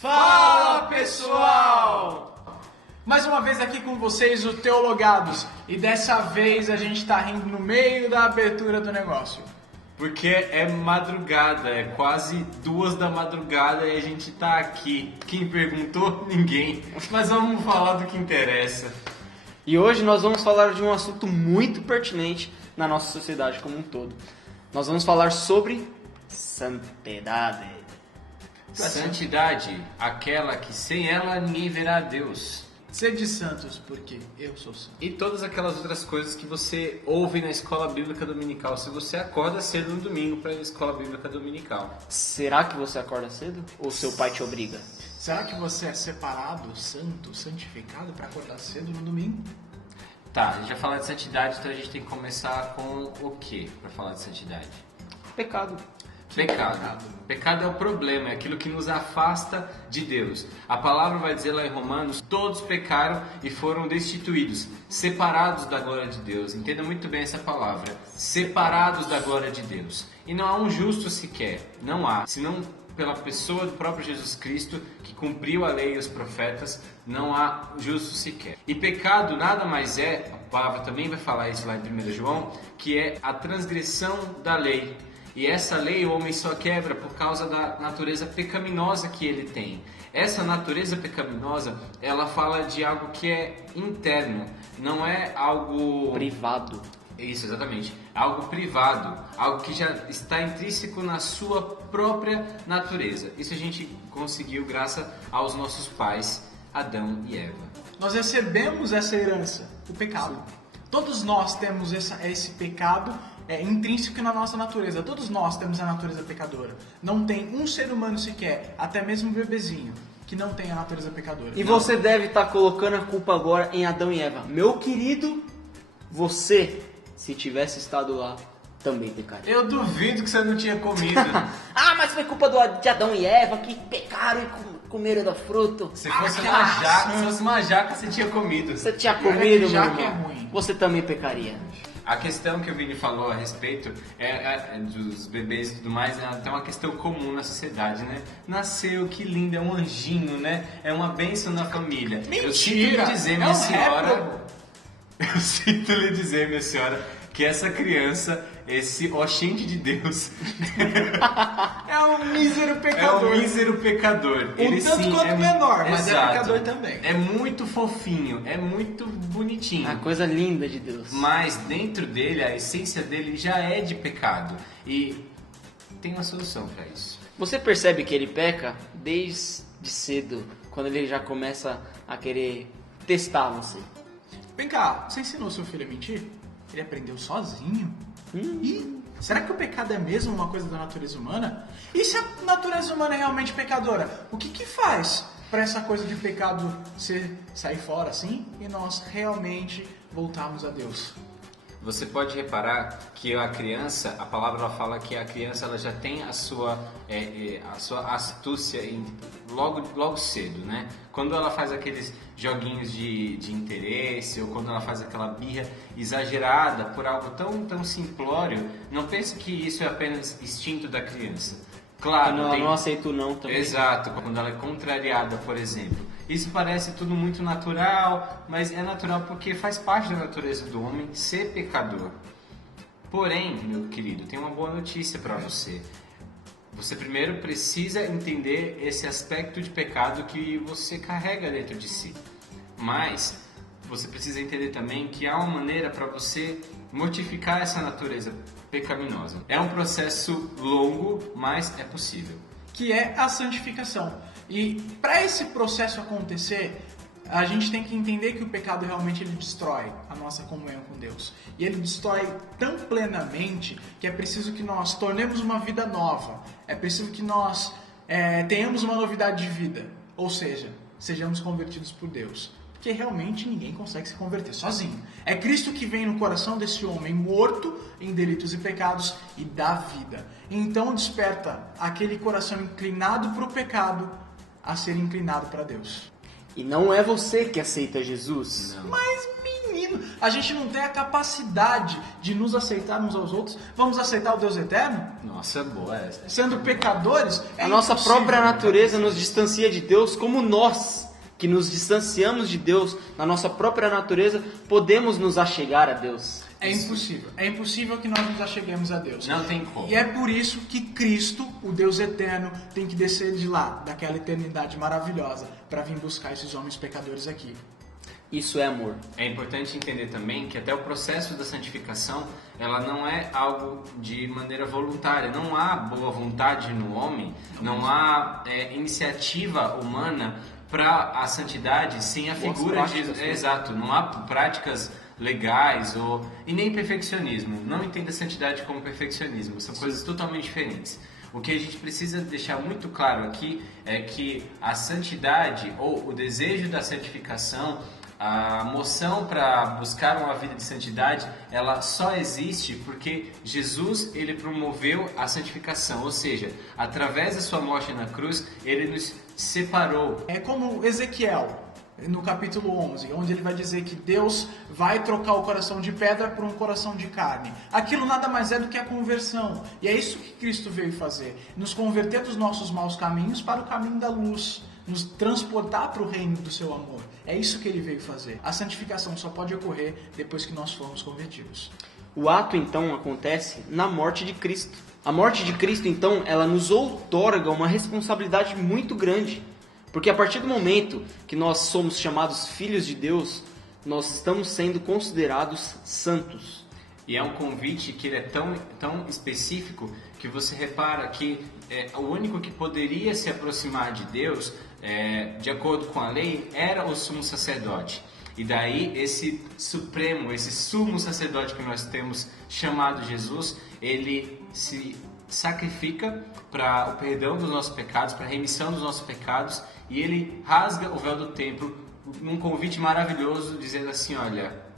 Fala, pessoal! Mais uma vez aqui com vocês o Teologados, e dessa vez a gente tá rindo no meio da abertura do negócio. Porque é madrugada, é quase 2 da madrugada e a gente tá aqui. Quem perguntou? Ninguém. Mas vamos falar do que interessa. E hoje nós vamos falar de um assunto muito pertinente na nossa sociedade como um todo. Nós vamos falar sobre santidade. Santidade, aquela que sem ela ninguém verá a Deus. Sede santos, porque eu sou santo. E todas aquelas outras coisas que você ouve na escola bíblica dominical. Se você acorda cedo no domingo para ir à escola bíblica dominical. Será que você acorda cedo? Ou seu pai te obriga? Será que você é separado, santo, santificado para acordar cedo no domingo? Tá, a gente vai falar de santidade, então a gente tem que começar com o que para falar de santidade? Pecado. Pecado. Pecado é o problema, é aquilo que nos afasta de Deus. A palavra vai dizer lá em Romanos: todos pecaram e foram destituídos, separados da glória de Deus. Entenda muito bem essa palavra: separados da glória de Deus. E não há um justo sequer, não há, senão pela pessoa do próprio Jesus Cristo, que cumpriu a lei e os profetas, não há justo sequer. E pecado nada mais é, a palavra também vai falar isso lá em 1 João, que é a transgressão da lei. E essa lei o homem só quebra por causa da natureza pecaminosa que ele tem. Essa natureza pecaminosa, ela fala de algo que é interno, não é algo Privado. Isso, exatamente. Algo privado, algo que já está intrínseco na sua própria natureza. Isso a gente conseguiu graças aos nossos pais, Adão e Eva. Nós recebemos essa herança, o pecado. Todos nós temos esse pecado intrínseco na nossa natureza. Todos nós temos a natureza pecadora. Não tem um ser humano sequer, até mesmo um bebezinho, que não tem a natureza pecadora. E você deve estar colocando a culpa agora em Adão e Eva. Meu querido, você, se tivesse estado lá, também pecaria. Eu duvido que você não tinha comido. Ah, mas foi culpa de Adão e Eva que pecaram e comeram da fruta. Se fosse uma jaca, você tinha comido. Você tinha comido, jaca meu é irmão. ruim. Você também pecaria. A questão que o Vini falou a respeito dos bebês e tudo mais, é até uma questão comum na sociedade, né? Nasceu, que lindo, é um anjinho, né? É uma bênção na família. Mentira! Eu sinto lhe dizer, minha É um senhora... réprobo. Eu sinto lhe dizer, minha senhora, que essa criança, esse oxente de Deus... É um mísero É pecador. um mísero pecador. Um tanto quanto menor, mas Exato. é pecador também. É muito fofinho, é muito bonitinho. A coisa linda de Deus. Mas dentro dele, a essência dele já é de pecado. E tem uma solução para isso. Você percebe que ele peca desde cedo, quando ele já começa a querer testar você. Vem cá, você ensinou seu filho a mentir? Ele aprendeu sozinho? Ih, será que o pecado é mesmo uma coisa da natureza humana? E se a natureza humana é realmente pecadora? O que faz para essa coisa de pecado sair fora assim e nós realmente voltarmos a Deus? Você pode reparar que a criança, a palavra ela fala que a criança ela já tem a sua astúcia logo cedo, né? Quando ela faz aqueles joguinhos de interesse ou quando ela faz aquela birra exagerada por algo tão simplório, não pense que isso é apenas instinto da criança. Claro, Não aceito não também. Exato, quando ela é contrariada, por exemplo. Isso parece tudo muito natural, mas é natural porque faz parte da natureza do homem ser pecador. Porém, meu querido, tem uma boa notícia para você. Você primeiro precisa entender esse aspecto de pecado que você carrega dentro de si. Mas você precisa entender também que há uma maneira para você mortificar essa natureza pecaminosa. É um processo longo, mas é possível. Que é a santificação. E para esse processo acontecer, a gente tem que entender que o pecado realmente ele destrói a nossa comunhão com Deus. E ele destrói tão plenamente que é preciso que nós tornemos uma vida nova. É preciso que nós tenhamos uma novidade de vida. Ou seja, sejamos convertidos por Deus. Porque realmente ninguém consegue se converter sozinho. É Cristo que vem no coração desse homem morto em delitos e pecados e dá vida. Então desperta aquele coração inclinado para o pecado a ser inclinado para Deus. E não é você que aceita Jesus. Não. Mas menino, sentido? A gente não tem a capacidade de nos aceitar uns aos outros. Vamos aceitar o Deus eterno? Nossa, boa essa. Sendo pecadores? É A nossa impossível. própria natureza nos distancia de Deus, como nós, que nos distanciamos de Deus, na nossa própria natureza, podemos nos achegar a Deus. É impossível. É impossível que nós nos acheguemos a Deus. Não tem como. E é por isso que Cristo, o Deus eterno, tem que descer de lá, daquela eternidade maravilhosa, para vir buscar esses homens pecadores aqui. Isso é amor. É importante entender também que até o processo da santificação, ela não é algo de maneira voluntária. Não há boa vontade no homem, não há iniciativa humana para a santidade sem a figura de... Exato, não há práticas legais e nem perfeccionismo. Não entenda a santidade como perfeccionismo, são coisas totalmente diferentes. O que a gente precisa deixar muito claro aqui é que a santidade ou o desejo da santificação, a moção para buscar uma vida de santidade, ela só existe porque Jesus, ele promoveu a santificação, ou seja, através da sua morte na cruz, ele nos separou. É como Ezequiel, no capítulo 11, onde ele vai dizer que Deus vai trocar o coração de pedra por um coração de carne. Aquilo nada mais é do que a conversão. E é isso que Cristo veio fazer. Nos converter dos nossos maus caminhos para o caminho da luz. Nos transportar para o reino do seu amor. É isso que ele veio fazer. A santificação só pode ocorrer depois que nós formos convertidos. O ato, então, acontece na morte de Cristo. A morte de Cristo, então, ela nos outorga uma responsabilidade muito grande. Porque a partir do momento que nós somos chamados filhos de Deus, nós estamos sendo considerados santos. E é um convite que ele é tão específico que você repara que o único que poderia se aproximar de Deus, de acordo com a lei, era o sumo sacerdote. E daí esse supremo, esse sumo sacerdote que nós temos chamado Jesus, ele se sacrifica para o perdão dos nossos pecados, para a remissão dos nossos pecados, e ele rasga o véu do templo num convite maravilhoso, dizendo assim, olha...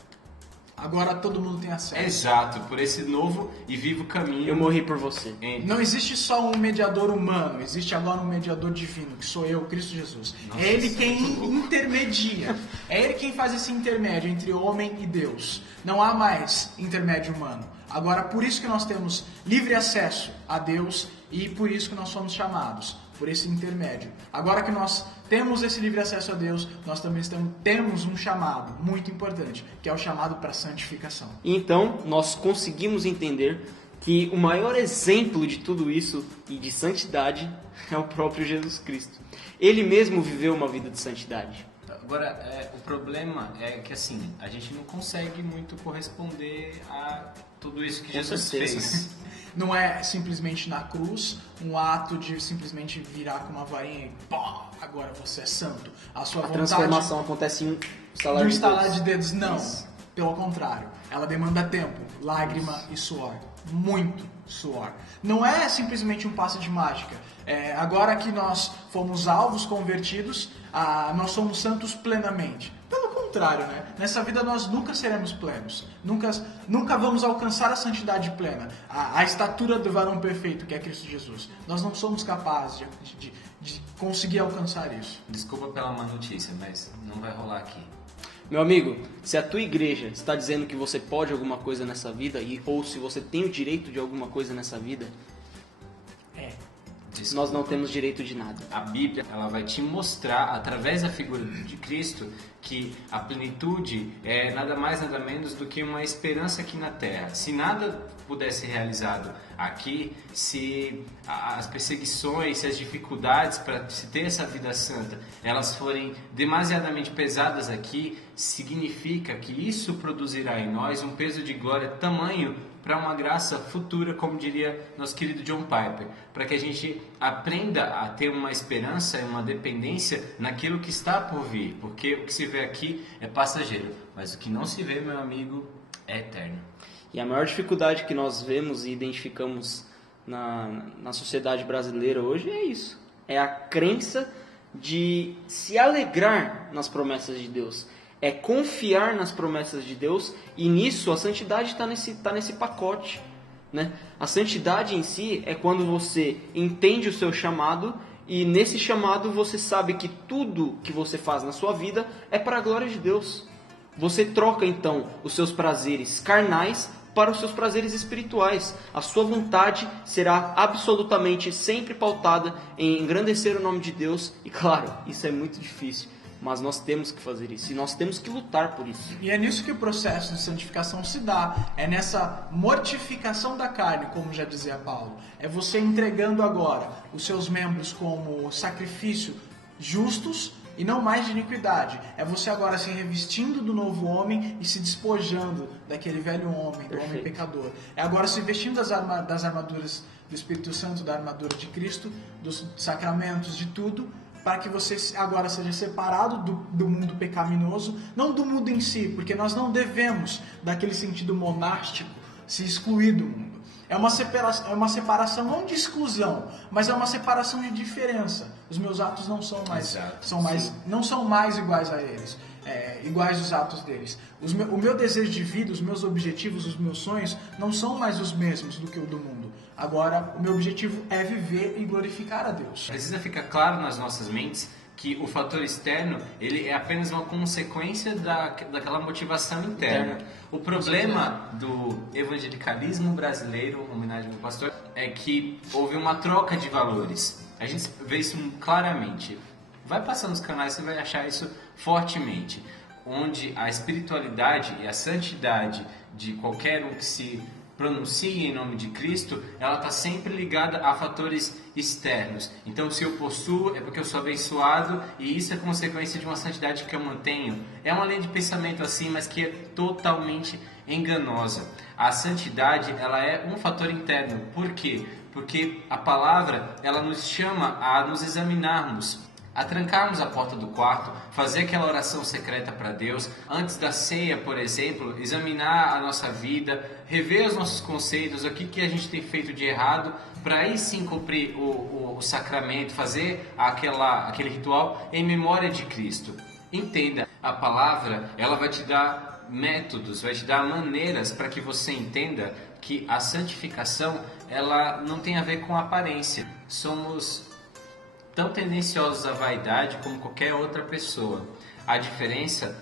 Agora todo mundo tem acesso. Exato, por esse novo e vivo caminho. Eu morri por você. Não existe só um mediador humano, existe agora um mediador divino, que sou eu, Cristo Jesus. Nossa, é Ele quem intermedia. É Ele quem faz esse intermédio entre homem e Deus. Não há mais intermédio humano. Agora, por isso que nós temos livre acesso a Deus e por isso que nós somos chamados, por esse intermédio. Agora que nós temos esse livre acesso a Deus, nós também temos um chamado muito importante, que é o chamado para a santificação. Então, nós conseguimos entender que o maior exemplo de tudo isso e de santidade é o próprio Jesus Cristo. Ele mesmo viveu uma vida de santidade. Agora, o problema é que assim, a gente não consegue muito corresponder a tudo isso que Jesus fez. Não é simplesmente na cruz um ato de simplesmente virar com uma varinha e pá, agora você é santo. A sua vontade, transformação acontece em um estalar de dedos. Não, Isso. pelo contrário. Ela demanda tempo, lágrima e suor. Muito suor. Não é simplesmente um passe de mágica. Agora que nós fomos alvos convertidos, nós somos santos plenamente. Pelo contrário, né? Nessa vida nós nunca seremos plenos. Nunca vamos alcançar a santidade plena. A estatura do varão perfeito, que é Cristo Jesus. Nós não somos capazes de conseguir alcançar isso. Desculpa pela má notícia, mas não vai rolar aqui. Meu amigo, se a tua igreja está dizendo que você pode alguma coisa nessa vida, ou se você tem o direito de alguma coisa nessa vida, Desculpa. Nós não temos direito de nada. A Bíblia, ela vai te mostrar, através da figura de Cristo, que a plenitude é nada mais, nada menos do que uma esperança aqui na Terra. Se nada pudesse ser realizado aqui, se as perseguições, se as dificuldades para se ter essa vida santa, elas forem demasiadamente pesadas aqui, significa que isso produzirá em nós um peso de glória tamanho para uma graça futura, como diria nosso querido John Piper, para que a gente aprenda a ter uma esperança e uma dependência naquilo que está por vir, porque o que se vê aqui é passageiro, mas o que não se vê, meu amigo, é eterno. E a maior dificuldade que nós vemos e identificamos na sociedade brasileira hoje é isso, é a crença de se alegrar nas promessas de Deus. É confiar nas promessas de Deus, e nisso a santidade está nesse pacote, né? A santidade em si é quando você entende o seu chamado, e nesse chamado você sabe que tudo que você faz na sua vida é para a glória de Deus. Você troca então os seus prazeres carnais para os seus prazeres espirituais. A sua vontade será absolutamente sempre pautada em engrandecer o nome de Deus. E claro, isso é muito difícil, mas nós temos que fazer isso e nós temos que lutar por isso. E é nisso que o processo de santificação se dá. É nessa mortificação da carne, como já dizia Paulo. É você entregando agora os seus membros como sacrifício justos e não mais de iniquidade. É você agora se revestindo do novo homem e se despojando daquele velho homem, do homem pecador. É agora se vestindo das armaduras do Espírito Santo, da armadura de Cristo, dos sacramentos, de tudo, para que você agora seja separado do mundo pecaminoso, não do mundo em si, porque nós não devemos, daquele sentido monástico, se excluir do mundo. É uma separação não de exclusão, mas é uma separação de diferença. Os meus atos não são mais, não são mais iguais a eles, iguais aos atos deles. O meu desejo de vida, os meus objetivos, os meus sonhos não são mais os mesmos do que o do mundo. Agora, o meu objetivo é viver e glorificar a Deus. Precisa ficar claro nas nossas mentes que o fator externo ele é apenas uma consequência daquela motivação interna. O problema do evangelicalismo brasileiro, homenagem ao pastor, é que houve uma troca de valores. A gente vê isso claramente. Vai passando nos canais, você vai achar isso fortemente. Onde a espiritualidade e a santidade de qualquer um que se pronuncie em nome de Cristo, ela está sempre ligada a fatores externos. Então, se eu possuo, é porque eu sou abençoado e isso é consequência de uma santidade que eu mantenho. É uma linha de pensamento assim, mas que é totalmente enganosa. A santidade, ela é um fator interno. Por quê? Porque a palavra, ela nos chama a nos examinarmos, a trancarmos a porta do quarto, fazer aquela oração secreta para Deus, antes da ceia, por exemplo, examinar a nossa vida, rever os nossos conceitos, o que a gente tem feito de errado, para aí sim cumprir o sacramento, fazer aquele ritual em memória de Cristo. Entenda, a palavra ela vai te dar métodos, vai te dar maneiras para que você entenda que a santificação ela não tem a ver com aparência. Somos tão tendenciosos à vaidade como qualquer outra pessoa. A diferença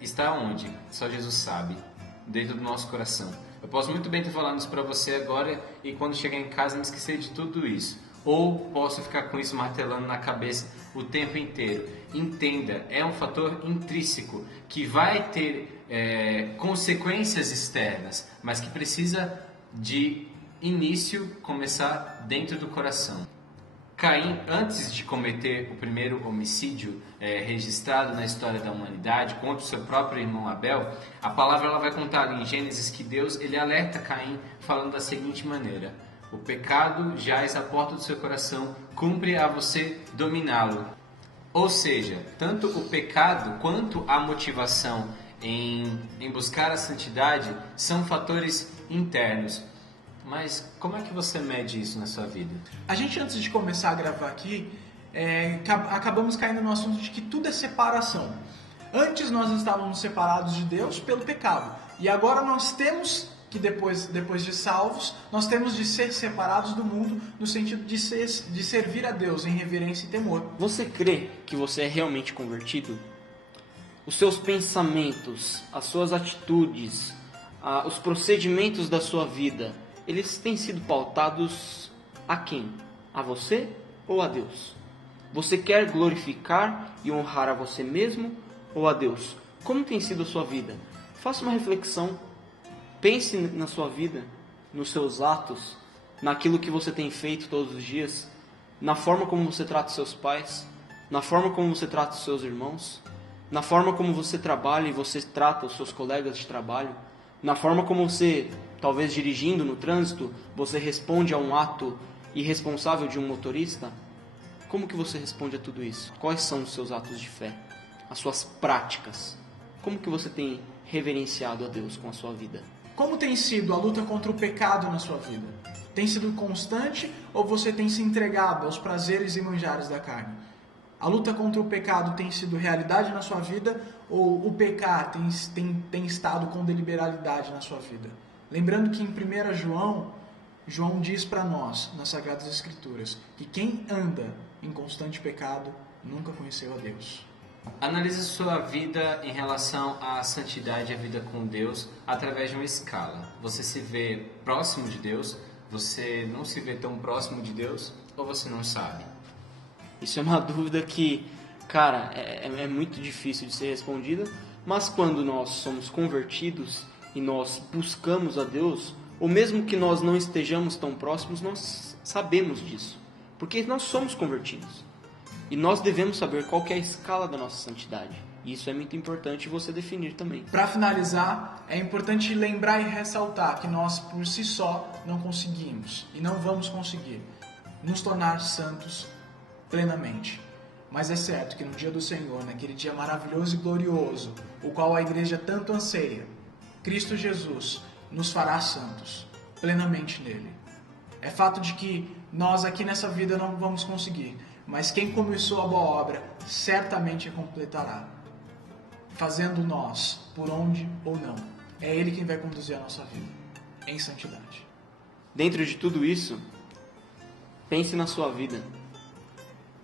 está onde? Só Jesus sabe, dentro do nosso coração. Eu posso muito bem estar falando isso para você agora e quando chegar em casa me esquecer de tudo isso. Ou posso ficar com isso martelando na cabeça o tempo inteiro. Entenda, é um fator intrínseco que vai ter consequências externas, mas que precisa de início começar dentro do coração. Caim, antes de cometer o primeiro homicídio registrado na história da humanidade contra o seu próprio irmão Abel, a palavra ela vai contar ali em Gênesis que Deus ele alerta Caim falando da seguinte maneira: o pecado jaz à porta do seu coração, cumpre a você dominá-lo. Ou seja, tanto o pecado quanto a motivação em buscar a santidade são fatores internos. Mas como é que você mede isso na sua vida? A gente, antes de começar a gravar aqui, acabamos caindo no assunto de que tudo é separação. Antes nós estávamos separados de Deus pelo pecado. E agora nós temos que, depois de salvos, nós temos de ser separados do mundo no sentido de servir a Deus em reverência e temor. Você crê que você é realmente convertido? Os seus pensamentos, as suas atitudes, os procedimentos da sua vida, eles têm sido pautados a quem? A você ou a Deus? Você quer glorificar e honrar a você mesmo ou a Deus? Como tem sido a sua vida? Faça uma reflexão. Pense na sua vida, nos seus atos, naquilo que você tem feito todos os dias, na forma como você trata os seus pais, na forma como você trata os seus irmãos, na forma como você trabalha e você trata os seus colegas de trabalho, na forma como você, talvez dirigindo no trânsito, você responde a um ato irresponsável de um motorista. Como que você responde a tudo isso? Quais são os seus atos de fé? As suas práticas? Como que você tem reverenciado a Deus com a sua vida? Como tem sido a luta contra o pecado na sua vida? Tem sido constante ou você tem se entregado aos prazeres e manjares da carne? A luta contra o pecado tem sido realidade na sua vida ou o pecar tem estado com deliberalidade na sua vida? Lembrando que em 1 João diz para nós, nas Sagradas Escrituras, que quem anda em constante pecado nunca conheceu a Deus. Analise sua vida em relação à santidade e à vida com Deus através de uma escala. Você se vê próximo de Deus? Você não se vê tão próximo de Deus? Ou você não sabe? Isso é uma dúvida que, cara, é muito difícil de ser respondida, mas quando nós somos convertidos e nós buscamos a Deus, ou mesmo que nós não estejamos tão próximos, nós sabemos disso, porque nós somos convertidos. E nós devemos saber qual que é a escala da nossa santidade. E isso é muito importante você definir também. Para finalizar, é importante lembrar e ressaltar que nós por si só não conseguimos e não vamos conseguir nos tornar santos plenamente. Mas é certo que no dia do Senhor, naquele dia maravilhoso e glorioso, o qual a igreja tanto anseia, Cristo Jesus nos fará santos plenamente nele. É fato de que nós aqui nessa vida não vamos conseguir, mas quem começou a boa obra certamente a completará, fazendo nós por onde ou não. É Ele quem vai conduzir a nossa vida em santidade. Dentro de tudo isso, pense na sua vida.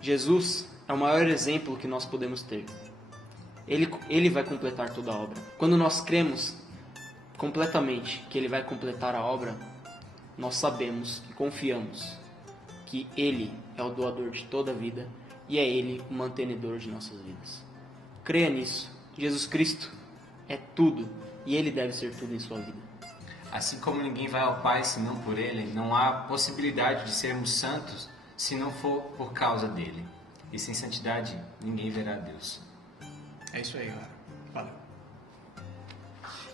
Jesus é o maior exemplo que nós podemos ter. Ele vai completar toda a obra. Quando nós cremos completamente que Ele vai completar a obra, nós sabemos e confiamos que Ele é o doador de toda a vida e é Ele o mantenedor de nossas vidas. Creia nisso. Jesus Cristo é tudo e Ele deve ser tudo em sua vida. Assim como ninguém vai ao Pai senão por Ele, não há possibilidade de sermos santos se não for por causa dEle. E sem santidade, ninguém verá Deus. É isso aí, galera. Valeu.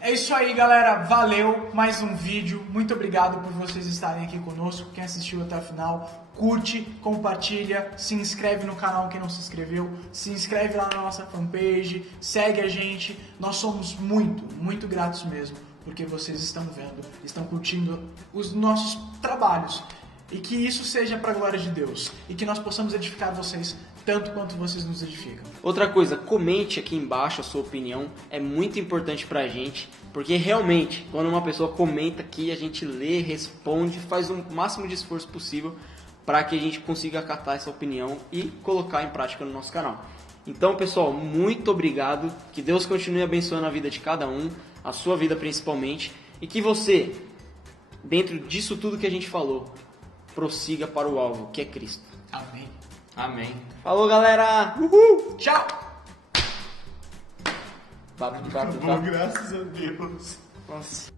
É isso aí, galera. Valeu. Mais um vídeo. Muito obrigado por vocês estarem aqui conosco. Quem assistiu até o final, curte, compartilha, se inscreve no canal quem não se inscreveu, se inscreve lá na nossa fanpage, segue a gente. Nós somos muito gratos mesmo, porque vocês estão vendo, estão curtindo os nossos trabalhos. E que isso seja para a glória de Deus. E que nós possamos edificar vocês tanto quanto vocês nos edificam. Outra coisa, comente aqui embaixo a sua opinião. É muito importante pra gente. Porque realmente, quando uma pessoa comenta aqui, a gente lê, responde, faz o máximo de esforço possível para que a gente consiga acatar essa opinião e colocar em prática no nosso canal. Então, pessoal, muito obrigado. Que Deus continue abençoando a vida de cada um, a sua vida principalmente. E que você, dentro disso tudo que a gente falou, prossiga para o alvo, que é Cristo. Amém. Amém. Falou, galera! Uhul! Tchau! Graças a Deus. Nossa.